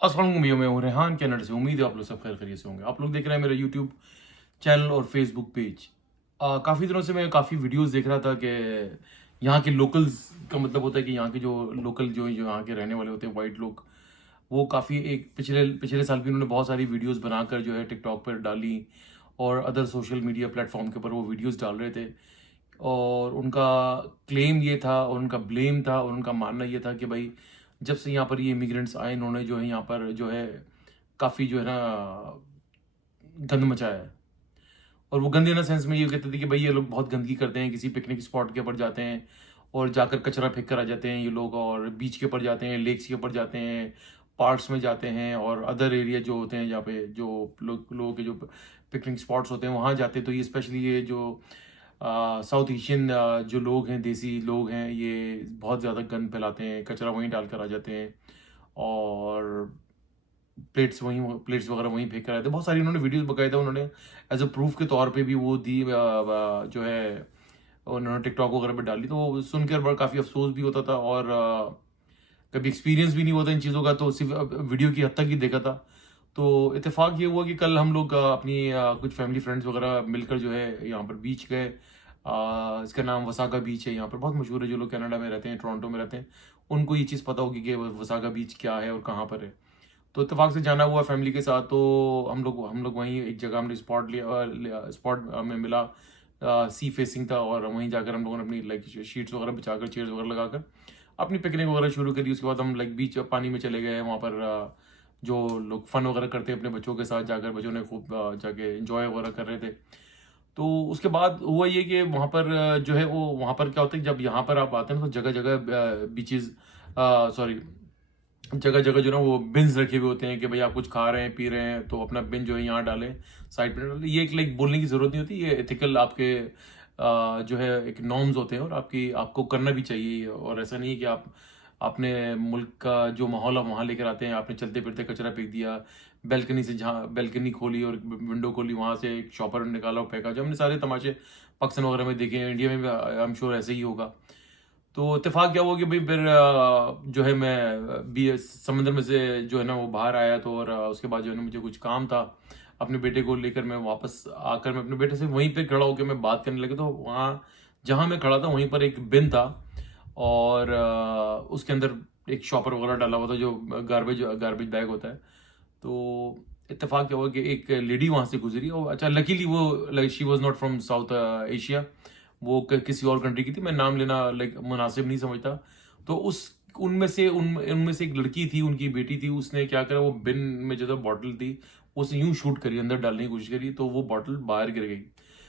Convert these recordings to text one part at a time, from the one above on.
अस्सलाम वालेकुम भैया, मैं हूँ रेहान कनाडा से। उम्मीद है आप लोग सब खैर खैरियत से होंगे। आप लोग देख रहे हैं मेरा यूट्यूब चैनल और फेसबुक पेज। काफ़ी दिनों से मैं काफ़ी वीडियोस देख रहा था कि यहाँ के लोकल्स का मतलब होता है कि यहाँ के जो लोकल जो यहाँ के रहने वाले होते हैं वाइट लोग, वो काफ़ी एक पिछले पिछले साल भी उन्होंने बहुत सारी वीडियोस बनाकर जो है टिकटॉक पर डाली और अदर सोशल मीडिया प्लेटफॉर्म के ऊपर वो वीडियोस डाल रहे थे। और उनका क्लेम ये था और उनका ब्लेम था और उनका मानना ये था कि भाई जब से यहाँ पर ये इमिग्रेंट्स आए, इन्होंने जो है यहाँ पर जो है काफ़ी जो है ना गंद मचाया है। और वो गंदे इन सेंस में ये कहते थे कि भाई ये लोग बहुत गंदगी करते हैं, किसी पिकनिक स्पॉट के ऊपर जाते हैं और जाकर कचरा फेंक कर आ जाते हैं ये लोग, और बीच के ऊपर जाते हैं, लेक्स के ऊपर जाते हैं, पार्क्स में जाते हैं और अदर एरिया जो होते हैं जहाँ पे जो लोगों के जो पिकनिक स्पॉट्स होते हैं वहाँ जाते हैं। तो ये स्पेशली ये जो साउथ एशियन जो लोग हैं, देसी लोग हैं, ये बहुत ज़्यादा गंद फैलाते हैं, कचरा वहीं डालकर आ जाते हैं और प्लेट्स वगैरह वहीं फेंक कर आए थे। बहुत सारी उन्होंने वीडियोस बकायदा उन्होंने एज अ प्रूफ के तौर पे भी वो दी, जो है उन्होंने टिकटॉक वगैरह पे डाली। तो वो सुनकर बड़ा काफ़ी अफसोस भी होता था और कभी एक्सपीरियंस भी नहीं होता इन चीज़ों का, तो सिर्फ वीडियो की हद तक ही देखा था। तो इत्तेफाक ये हुआ कि कल हम लोग अपनी कुछ फैमिली फ्रेंड्स वगैरह मिलकर जो है यहाँ पर बीच गए। इसका नाम वसागा बीच है, यहाँ पर बहुत मशहूर है। जो लोग कनाडा में रहते हैं, टोरंटो में रहते हैं, उनको ये चीज़ पता होगी कि वसागा बीच क्या है और कहाँ पर है। तो इत्तेफाक से जाना हुआ फैमिली के साथ, तो हम लोग वहीं एक जगह हमने स्पॉट में मिला। सी फेसिंग था और वहीं जाकर हम लोगों ने अपनी लाइक शीट्स वगैरह बिछाकर, चेयर्स वगैरह लगाकर अपनी पिकनिक वगैरह शुरू करी। उसके बाद हम लाइक बीच पानी में चले गए। वहाँ पर जो लोग फन वगैरह करते हैं अपने बच्चों के साथ जाकर, बच्चों ने खूब जाके एंजॉय वगैरह कर रहे थे। तो उसके बाद हुआ ये कि वहाँ पर जो है वो वहाँ पर क्या होता है, जब यहाँ पर आप आते हैं ना, तो जगह जगह बीचेस, सॉरी, जगह जगह जो ना वो बिन्स रखे हुए होते हैं कि भाई आप कुछ खा रहे हैं, पी रहे हैं, तो अपना बिन जो है यहाँ डालें, साइड पे डालें। ये एक लाइक बोलने की जरूरत नहीं होती, ये एथिकल आपके जो है एक नॉर्म्स होते हैं और आपको करना भी चाहिए। और ऐसा नहीं है कि आप अपने मुल्क का जो माहौल आप वहाँ लेकर आते हैं, आपने चलते फिरते कचरा फेंक दिया, बैल्कनी से, जहाँ बैल्कनी खोली और विंडो खोली, वहाँ से एक शॉपर निकाला और फेंका। जो हमने सारे तमाशे पाकिस्तान वगैरह में देखे हैं, इंडिया में भी आई एम श्योर ऐसे ही होगा। तो इत्तेफाक क्या हुआ कि भाई फिर जो है मैं भी समंदर में से जो है ना वो बाहर आया। तो और उसके बाद जो है ना मुझे कुछ काम था अपने बेटे को लेकर। मैं वापस आकर मैं अपने बेटे से वहीं पे खड़ा होकर मैं बात करने लगा। तो वहाँ जहाँ मैं खड़ा था वहीं पर एक बिन था और उसके अंदर एक शॉपर वगैरह डाला हुआ था, जो गार्बेज गार्बेज बैग होता है। तो इत्तेफाक क्या हुआ कि एक लेडी वहाँ से गुजरी और अच्छा लकीली वो like she was not from south Asia, वो किसी और कंट्री की थी। मैं नाम लेना लाइक मुनासिब नहीं समझता। तो उस उनमें से एक लड़की थी, उनकी बेटी थी। उसने क्या करा, वो बिन में जो बॉटल थी उसने यूं शूट करी, अंदर डालने की कोशिश करी, तो वो बॉटल बाहर गिर गई।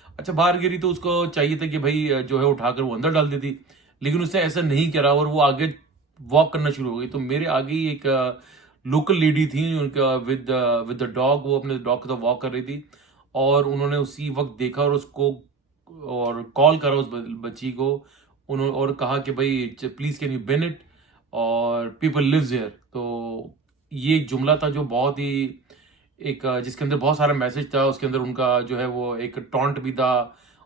अच्छा, बाहर गिरी तो उसको चाहिए था कि भाई जो है उठाकर वो अंदर डाल देती, लेकिन उसने ऐसा नहीं करा और वो आगे वॉक करना शुरू हो गई। तो मेरे आगे ही एक लोकल लेडी थी, उनका विद द डॉग, वो अपने डॉग के साथ वॉक कर रही थी। और उन्होंने उसी वक्त देखा और उसको और कॉल करा उस बच्ची को। उन्होंने और कहा कि भाई please can you been it, और पीपल लिव्स हियर। तो ये एक जुमला था जो बहुत ही एक जिसके अंदर बहुत सारा मैसेज था। उसके अंदर उनका जो है वो एक टॉन्ट भी था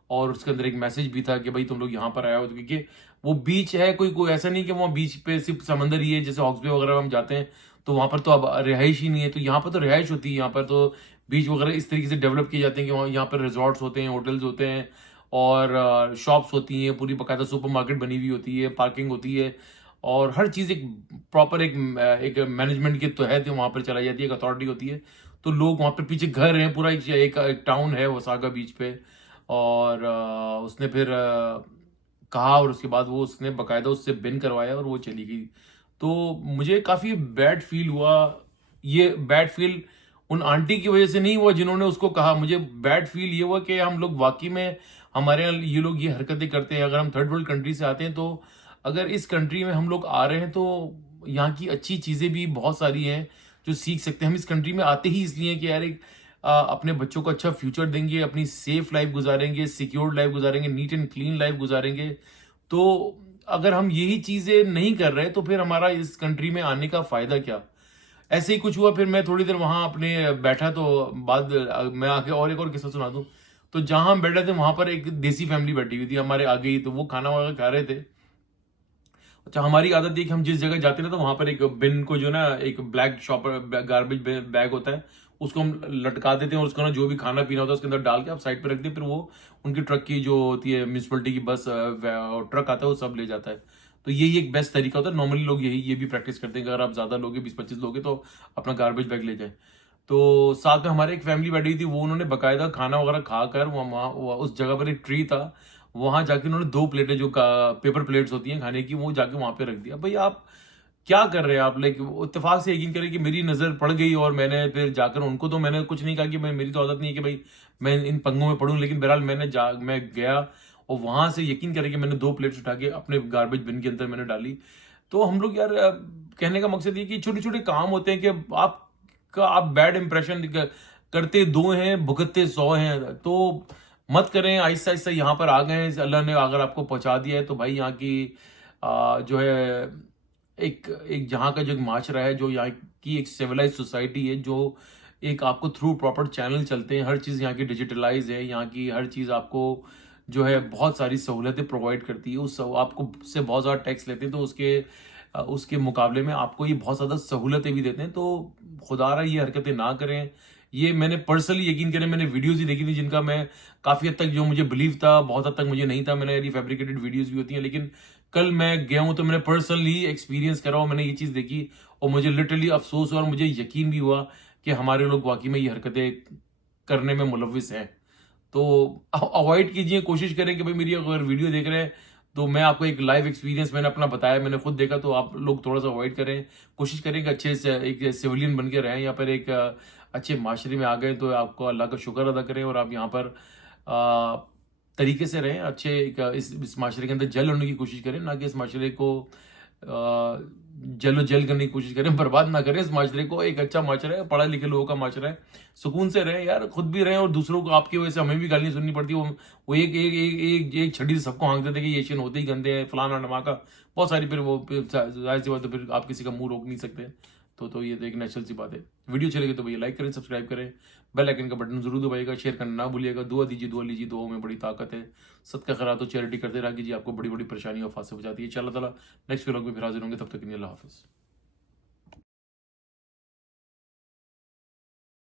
और उसके अंदर एक मैसेज भी था कि भाई तुम लोग यहाँ पर आए हो। तो क्योंकि वो बीच है, कोई कोई ऐसा नहीं कि वहाँ बीच पे सिर्फ समंदर ही है। जैसे हॉक्सबे वगैरह हम जाते हैं तो वहाँ पर तो अब रिहाइश ही नहीं है, तो यहाँ पर तो रिहाइश होती है। यहाँ पर तो बीच वगैरह इस तरीके से डेवलप किए जाते हैं कि वहाँ यहाँ पर रिजॉर्ट्स होते हैं, होटल्स होते हैं और शॉप्स होती हैं, पूरी बाकायदा सुपरमार्केट बनी हुई होती है, पार्किंग होती है और हर चीज़ एक प्रॉपर एक मैनेजमेंट के तहत वहाँ पर चलाई जाती है, एक अथॉरिटी होती है। तो लोग वहाँ पे पीछे घर हैं, पूरा एक टाउन है वसागा बीच पे। और उसने फिर कहा और उसके बाद वो उसने बकायदा उससे बिन करवाया और वो चली गई। तो मुझे काफ़ी बैड फील हुआ। ये बैड फील उन आंटी की वजह से नहीं हुआ जिन्होंने उसको कहा। मुझे बैड फील ये हुआ कि हम लोग वाकई में, हमारे यहाँ ये लोग ये हरकतें करते हैं। अगर हम थर्ड वर्ल्ड कंट्री से आते हैं, तो अगर इस कंट्री में हम लोग आ रहे हैं, तो यहाँ की अच्छी चीज़ें भी बहुत सारी हैं जो सीख सकते हैं। हम इस कंट्री में आते ही इसलिए हैं कि यार एक अपने बच्चों को अच्छा फ्यूचर देंगे, अपनी सेफ लाइफ गुजारेंगे, सिक्योर्ड लाइफ गुजारेंगे, नीट एंड क्लीन लाइफ गुजारेंगे। तो अगर हम यही चीज़ें नहीं कर रहे, तो फिर हमारा इस कंट्री में आने का फ़ायदा क्या? ऐसे ही कुछ हुआ। फिर मैं थोड़ी देर वहाँ अपने बैठा, तो बाद मैं आके और एक और किस्सा सुना दूँ। तो जहाँ हम बैठे थे वहाँ पर एक देसी फैमिली बैठी हुई थी हमारे आगे ही, तो वो खाना वगैरह खा रहे थे। अच्छा, हमारी आदत है कि हम जिस जगह जाते हैं ना, तो वहां पर एक बिन को जो ना, एक ब्लैक शॉपर गार्बेज बैग होता है, उसको हम लटका देते हैं और उसको ना जो भी खाना पीना होता है उसके अंदर डाल के आप साइड पे रख दें, फिर वो उनकी ट्रक की जो होती है म्यूनसिपलिटी की बस ट्रक आता है वो सब ले जाता है। तो यही एक बेस्ट तरीका होता है। नॉर्मली लोग ये भी प्रैक्टिस करते हैं कि अगर आप ज्यादा लोगे, 20-25 लोगे, तो अपना गार्बेज बैग ले जाए। तो साथ में हमारे एक फैमिली बैठी हुई थी, वो उन्होंने बकायदा खाना वगैरह खाकर वहाँ उस जगह पर एक ट्री था, वहां जाके उन्होंने 2 प्लेटें जो पेपर प्लेट्स होती हैं खाने की, वो जाके वहां पे रख दिया। भाई आप क्या कर रहे हैं आप? लाइक इत्तेफाक से यकीन करें कि मेरी नजर पड़ गई और मैंने फिर जाकर उनको, तो मैंने कुछ नहीं कहा कि मेरी तो आदत नहीं है कि भाई मैं इन पंगों में पढ़ूं, लेकिन बहरहाल मैं गया और वहां से यकीन करें कि मैंने 2 प्लेट्स उठा के अपने गार्बेज बिन के अंदर मैंने डाली। तो हम लोग यार, कहने का मकसद ये कि छोटे छोटे काम होते हैं कि आप बैड इंप्रेशन करते 2 हैं, भुगतते 100 हैं। तो मत करें, आहिस्ता आहिस्ता यहाँ पर आ गए हैं, अल्लाह ने अगर आपको पहुंचा दिया है तो भाई यहाँ की जो है एक एक जहाँ का जो माशरा है, जो यहाँ की एक सिविलाइज सोसाइटी है, जो एक आपको थ्रू प्रॉपर चैनल चलते हैं, हर चीज़ यहाँ की डिजिटलाइज है, यहाँ की हर चीज़ आपको जो है बहुत सारी सहूलतें प्रोवाइड करती है। उस आपको से बहुत ज़्यादा टैक्स लेते हैं, तो उसके मुकाबले में आपको ये बहुत ज़्यादा सहूलतें भी देते हैं। तो खुदारा ये हरकतें ना करें। ये मैंने पर्सनली, यकीन करें, मैंने वीडियोस ही देखी थी जिनका मैं काफ़ी हद तक, जो मुझे बिलीव था बहुत हद तक मुझे नहीं था। मैंने, ये फैब्रिकेटेड वीडियोस भी होती हैं, लेकिन कल मैं गया हूं तो मैंने पर्सनली एक्सपीरियंस करा और मैंने ये चीज़ देखी और मुझे लिटरली अफसोस हुआ और मुझे यकीन भी हुआ कि हमारे लोग वाकई में ये हरकतें करने में मुलविस हैं। तो अवॉइड कीजिए, कोशिश करें कि भाई मेरी अगर वीडियो देख रहे हैं तो मैं आपको एक लाइव एक्सपीरियंस मैंने अपना बताया, मैंने खुद देखा, तो आप लोग थोड़ा सा अवॉइड करें। कोशिश करें कि अच्छे से एक सिविलियन बन के रहें, या फिर एक अच्छे माशरे में आ गए तो आपको अल्लाह का शुक्र अदा करें और आप यहाँ पर तरीके से रहें, अच्छे इस माशरे के अंदर जल होने की कोशिश करें, ना कि इस माशरे को जल करने की कोशिश करें, बर्बाद ना करें इस माशरे को। एक अच्छा माशरा है, पढ़ा लिखे लोगों का माशरा है, सुकून से रहें यार, खुद भी रहें और दूसरों को, आपकी वजह से हमें भी गालियां सुननी पड़ती है। वो एक छड़ी से सबको हाँक देते कि एशियन होते ही गंदे हैं, फलाना ढमाका, बहुत सारी, फिर वो जाहिर सी बात है, फिर आप किसी का मुंह रोक नहीं सकते। तो ये तो एक नेचुरल सी बात है। वीडियो अच्छी लगे तो भैया लाइक करें, सब्सक्राइब करें, बेल आइकन का बटन जरूर दबाइएगा, शेयर करना ना भूलिएगा, दुआ दीजिए, दुआ लीजिए, दुआ में बड़ी ताकत है। सदका खैरात तो चैरिटी करते रह कीजिए, आपको बड़ी बड़ी परेशानियों और फांस से बचाती है। इंशाअल्लाह ताला नेक्स्ट व्लॉग में फिर हाजिर होंगे, तब तक के लिए अल्लाह हाफिज़।